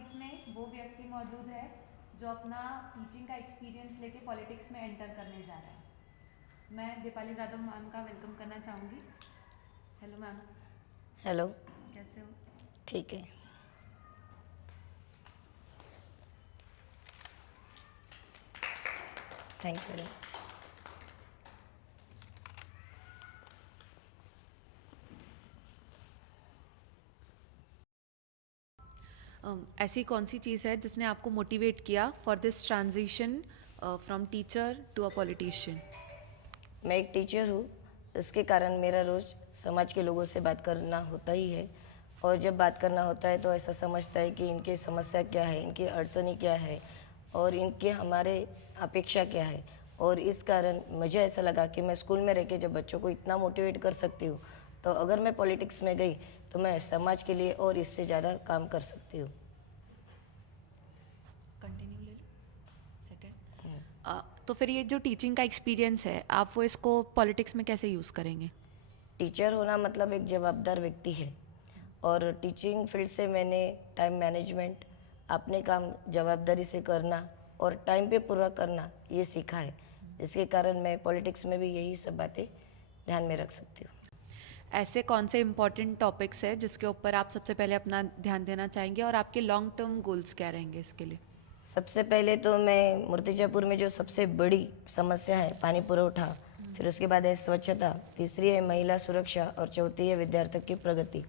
Beach में वो व्यक्ति मौजूद है जो अपना टीचिंग का एक्सपीरियंस लेके पॉलिटिक्स में एंटर करने जा रहा है। मैं दीपाली यादव मैम का वेलकम करना चाहूँगी। Hello ma'am. हेलो। कैसे हो? ठीक है। Thank you. ऐसी कौन सी चीज़ है जिसने आपको मोटिवेट किया for this transition from teacher to a politician? मैं एक टीचर हूँ, इसके कारण मेरा रोज़ समाज के लोगों से बात करना होता ही है। और जब बात करना होता है तो ऐसा समझता है कि इनकी समस्या क्या है, इनकी अड़चनी क्या है और इनके हमारे अपेक्षा क्या है। और इस कारण मुझे ऐसा लगा कि मैं स्कूल में रह के जब बच्चों को इतना मोटिवेट कर सकती हूँ, तो अगर मैं पॉलिटिक्स में गई तो मैं समाज के लिए और इससे ज़्यादा काम कर सकती हूँ। कंटिन्यू ले लो सेकंड। तो फिर ये जो टीचिंग का एक्सपीरियंस है, आप वो इसको पॉलिटिक्स में कैसे यूज़ करेंगे? टीचर होना मतलब एक जवाबदार व्यक्ति है और टीचिंग फील्ड से मैंने टाइम मैनेजमेंट, अपने काम जवाबदारी से करना और टाइम पे पूरा करना ये सीखा है। इसके कारण मैं पॉलिटिक्स में भी यही सब बातें ध्यान में रख सकती हूँ। ऐसे कौन से इम्पॉर्टेंट टॉपिक्स है जिसके ऊपर आप सबसे पहले अपना ध्यान देना चाहेंगे और आपके लॉन्ग टर्म गोल्स क्या रहेंगे इसके लिए? सबसे पहले तो मैं मूर्तिजापुर में जो सबसे बड़ी समस्या है पानी पुरोठा, फिर उसके बाद है स्वच्छता, तीसरी है महिला सुरक्षा और चौथी है विद्यार्थियों की प्रगति।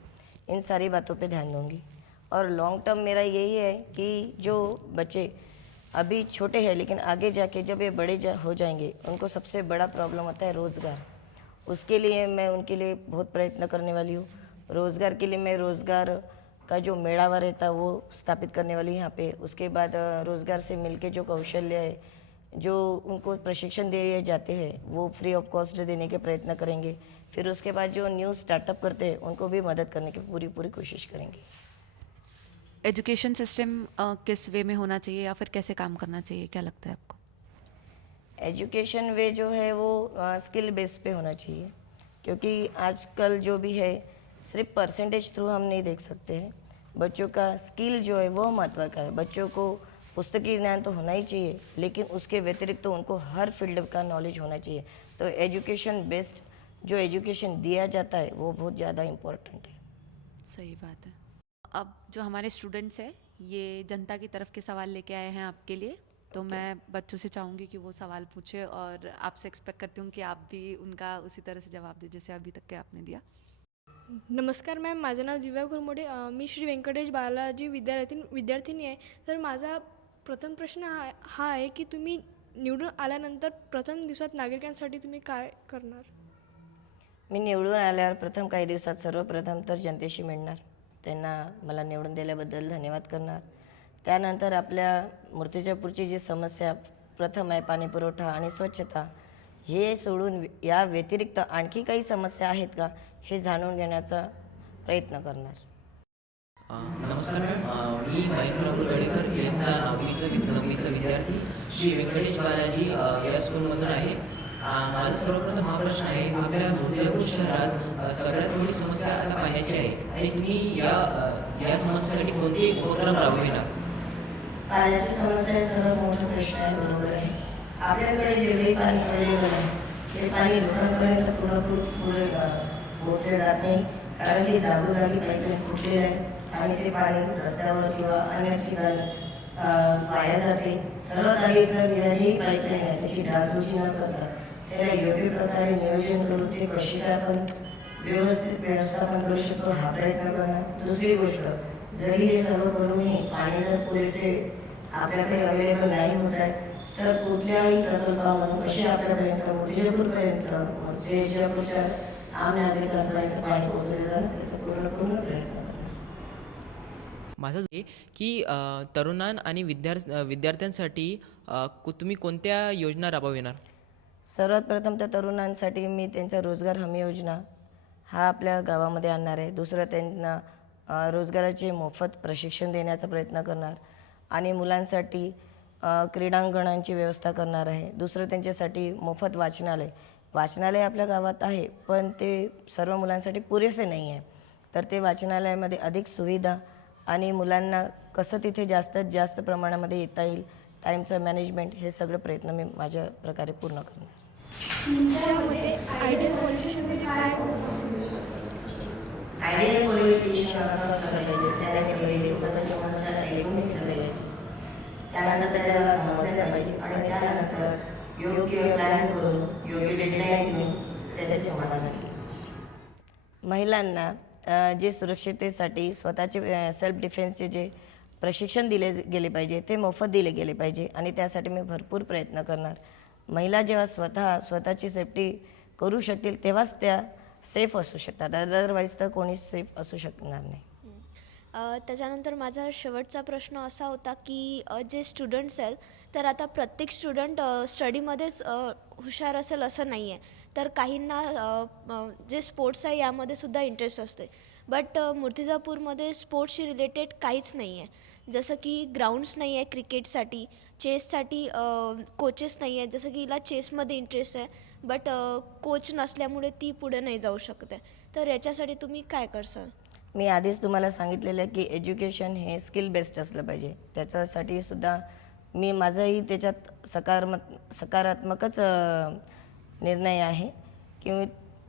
इन सारी बातों पे ध्यान दूंगी। और लॉन्ग टर्म मेरा यही है कि जो बच्चे अभी छोटे हैं लेकिन आगे जाके जब ये बड़े हो जाएंगे, उनको सबसे बड़ा प्रॉब्लम होता है रोज़गार। उसके लिए मैं उनके लिए बहुत प्रयत्न करने वाली हूँ। रोज़गार के लिए मैं रोज़गार का जो मेड़ावा रहता है वो स्थापित करने वाली यहाँ पे। उसके बाद रोज़गार से मिलके जो कौशल्य है, जो उनको प्रशिक्षण दिए जाते हैं, वो फ्री ऑफ कॉस्ट देने के प्रयत्न करेंगे। फिर उसके बाद जो न्यू स्टार्टअप करते हैं उनको भी मदद करने की पूरी पूरी कोशिश करेंगे। एजुकेशन सिस्टम किस वे में होना चाहिए या फिर कैसे काम करना चाहिए, क्या लगता है आपको? एजुकेशन वे जो है वो स्किल बेस पे होना चाहिए, क्योंकि आजकल जो भी है सिर्फ परसेंटेज थ्रू हम नहीं देख सकते हैं। बच्चों का स्किल जो है वो महत्व का है। बच्चों को पुस्तकीय ज्ञान तो होना ही चाहिए, लेकिन उसके व्यतिरिक्त तो उनको हर फील्ड का नॉलेज होना चाहिए। तो एजुकेशन बेस्ड जो एजुकेशन दिया जाता है वो बहुत ज़्यादा इम्पोर्टेंट है। सही बात है। अब जो हमारे स्टूडेंट्स हैं, ये जनता की तरफ के सवाल लेके आए हैं आपके लिए, तो ओके। मैं बच्चों से चाहूँगी कि वो सवाल पूछे और आपसे एक्सपेक्ट करती हूँ कि आप भी उनका उसी तरह से जवाब दें जैसे अभी तक के आपने दिया। नमस्कार मॅम, माझं नाव दिव्या कुरमुडे. मी श्री व्यंकटेश बालाजी विद्यार्थिनी आहे. तर माझा प्रथम प्रश्न हा आहे की तुम्ही निवडून आल्यानंतर प्रथम दिवसात नागरिकांसाठी तुम्ही काय करणार? मी निवडून आल्यावर प्रथम काही दिवसात सर्वप्रथम तर जनतेशी मिळणार, त्यांना मला निवडून दिल्याबद्दल धन्यवाद करणार. त्यानंतर आपल्या मूर्तिजापूरची जी समस्या प्रथम आहे पाणी पुरवठा आणि स्वच्छता, हे सोडून या व्यतिरिक्त आणखी काही समस्या आहेत का हे जाणून घेण्याचा प्रयत्न करणार. नमस्कार मॅम, मी महेंद्र कुलगडेकर, इयत्ता नववीचा विद्यार्थी श्री व्यंकटेश बालाजी या स्कूलमधून आहे. माझा सर्वप्रथम हा प्रश्न आहे, आपल्या मूर्तिजापूर शहरात सगळ्यात मोठी समस्या आता पाण्याची आहे आणि तुम्ही या समस्येसाठी कोणते उपक्रम राबविणार? पाण्याची समस्या हे सर्वात मोठा प्रश्न आहे, बरोबर आहे. आपल्याकडे जेवढे पाणी अवेलेबल आहे ते पाणी लोकांपर्यंत पुढे पोहोचले जात नाही, कारण की जागोजागी पाईपलाईन फुटलेले आहे आणि ते पाणी रस्त्यावर किंवा अन्य ठिकाणी वाया जाते. सर्वात आधी तर या जी पाईपलाईन आहे त्याची डागडुजी न करता त्याला योग्य प्रकारे नियोजन करून ते कशी काय आपण व्यवस्थित व्यवस्थापन करू शकतो हा प्रयत्न करणार. दुसरी गोष्ट, जरी हे सर्व करूनही पाणी जर पुरेसे आपल्याकडे अवेलेबल नाही होत आहे, तर कुठल्याही प्रकल्पामधून कसे आपल्यापर्यंत मूर्तिजापूरपर्यंत मूर्तिजापूरच्या आम नागरिकांपर्यंत पाणी पोहोचले जाईल त्याचा पूर्ण प्रयत्न करणार. माझं आहे की तरुणां आणि विद्यार्थ्यांसाठी तुम्ही कोणत्या योजना राबविणार? सर्वात प्रथम तर तरुणांसाठी मी त्यांचा रोजगार हमी योजना हा आपल्या गावामध्ये आणणार आहे. दुसरं, त्यांना रोजगाराचे मोफत प्रशिक्षण देण्याचा प्रयत्न करणार आणि मुलांसाठी क्रीडांगणांची व्यवस्था करणार आहे. दुसरं, त्यांच्यासाठी मोफत वाचनालय आपल्या गावात आहे, पण ते सर्व मुलांसाठी पुरेसे नाही आहे. तर ते वाचनालयामध्ये अधिक सुविधा आणि मुलांना कसं तिथे जास्तीत जास्त प्रमाणामध्ये येता येईल, टाईमचं मॅनेजमेंट, हे सगळं प्रयत्न मी माझ्या प्रकारे पूर्ण करणार. तुमच्या मते आयडियल पॉलिटिशियन म्हणजे काय आयडियल पॉलिटिशियन असं असलं पाहिजे, त्याने पहिले लोकांच्या समस्या ऐकून घेतल्या पाहिजे, त्यानंतर त्याला समजल्या पाहिजे आणि त्यानंतर योग्य प्लॅन करून योग्य डेडलाईन देऊन त्याचे समाधान केले पाहिजे. महिलांना जे सुरक्षिततेसाठी स्वतःचे सेल्फ डिफेन्सचे जे प्रशिक्षण दिले गेले पाहिजे ते मोफत दिले गेले पाहिजे आणि त्यासाठी मी भरपूर प्रयत्न करणार. महिला जेव्हा स्वतःची सेफ्टी करू शकतील तेव्हाच त्या सेफ असू शकतात, अदरवाईज तर कोणीच सेफ असू शकणार नाही. त्याच्यानंतर माझा शेवटचा प्रश्न असा होता की जे स्टुडंट्स आहेत तर आता प्रत्येक स्टुडंट स्टडीमध्येच हुशार असेल असं नाही आहे, तर काहींना जे स्पोर्ट्स आहे यामध्ये सुद्धा इंटरेस्ट असते. बट मूर्तिजापूरमध्ये स्पोर्ट्सशी रिलेटेड काहीच नाही आहे, जसं की ग्राउंड्स नाही आहे क्रिकेटसाठी, चेससाठी कोचेस नाही आहेत. जसं की हिला चेसमध्ये इंटरेस्ट आहे बट कोच नसल्यामुळे ती पुढे नाही जाऊ शकते, तर याच्यासाठी तुम्ही काय करसाल? मी आधीच तुम्हाला सांगितलेलं आहे की एज्युकेशन हे स्किल बेस्ड असलं पाहिजे. त्याच्यासाठी सुद्धा मी माझाही त्याच्यात सकारात्मकच निर्णय आहे की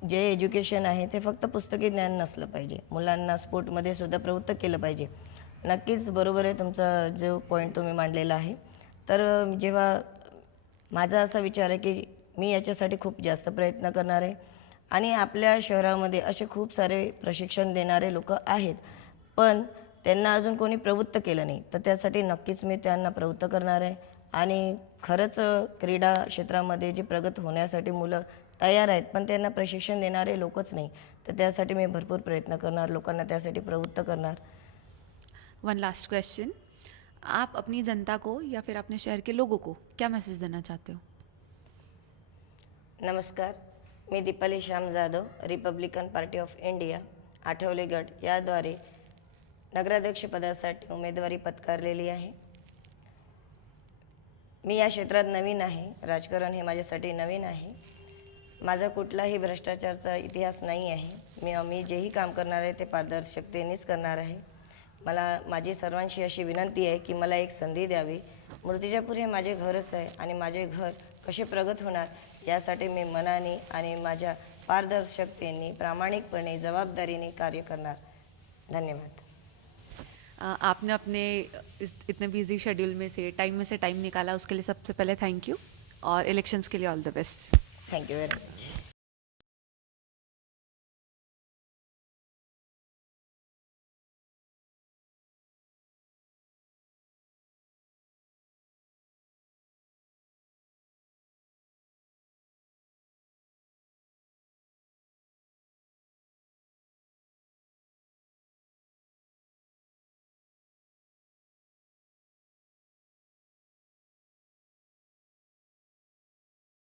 जे एज्युकेशन आहे ते फक्त पुस्तकी ज्ञान नसलं पाहिजे, मुलांना स्पोर्टमध्ये सुद्धा प्रवृत्त केलं पाहिजे. नक्कीच बरोबर आहे तुमचा जो पॉईंट तुम्ही मांडलेला आहे. तर जेव्हा माझा असा विचार आहे की मी याच्यासाठी खूप जास्त प्रयत्न करणार आहे आणि आपल्या शहरामध्ये असे खूप सारे प्रशिक्षण देणारे लोक आहेत, पण त्यांना अजून कोणी प्रवृत्त केलं नाही, तर त्यासाठी नक्कीच मी त्यांना प्रवृत्त करणार आहे. आणि खरंच क्रीडा क्षेत्रामध्ये जे प्रगत होण्यासाठी मुलं तयार आहेत पण त्यांना प्रशिक्षण देणारे लोकच नाही, तर त्यासाठी मी भरपूर प्रयत्न करणार, लोकांना त्यासाठी प्रवृत्त करणार. वन लास्ट क्वेश्चन, आप अपनी जनता को या फिर अपने शहर के लोगों को क्या मैसेज देना चाहते हो? नमस्कार, मी Deepali Shyam Jadhav, Republican Party of India Athawale गट याद्वारे नगराध्यक्षपदासाठी उमेदवारी पत्करलेली आहे. मी या क्षेत्रात नवीन आहे, राजकारण हे माझ्यासाठी नवीन आहे. माझा कुठलाही भ्रष्टाचाराचा इतिहास नाही आहे. मी जेही काम करणार आहे ते पारदर्शकतेनेच करणार आहे. माझी सर्वांशी अशी विनंती आहे की मला एक संधी द्यावी. मूर्तिजापूर हे माझे घरच आहे आणि माझे घर कसे प्रगत होणार यासाठी मी मनाने आणि माझ्या पारदर्शकतेने, प्रामाणिकपणे, जबाबदारीने कार्य करणार. धन्यवाद. आपने अपने इतने बिजी शेड्यूल में से टाइम निकाला, उसके लिए सबसे पहले थैंक यू और इलेक्शंस के लिए all the best. Thank you very much.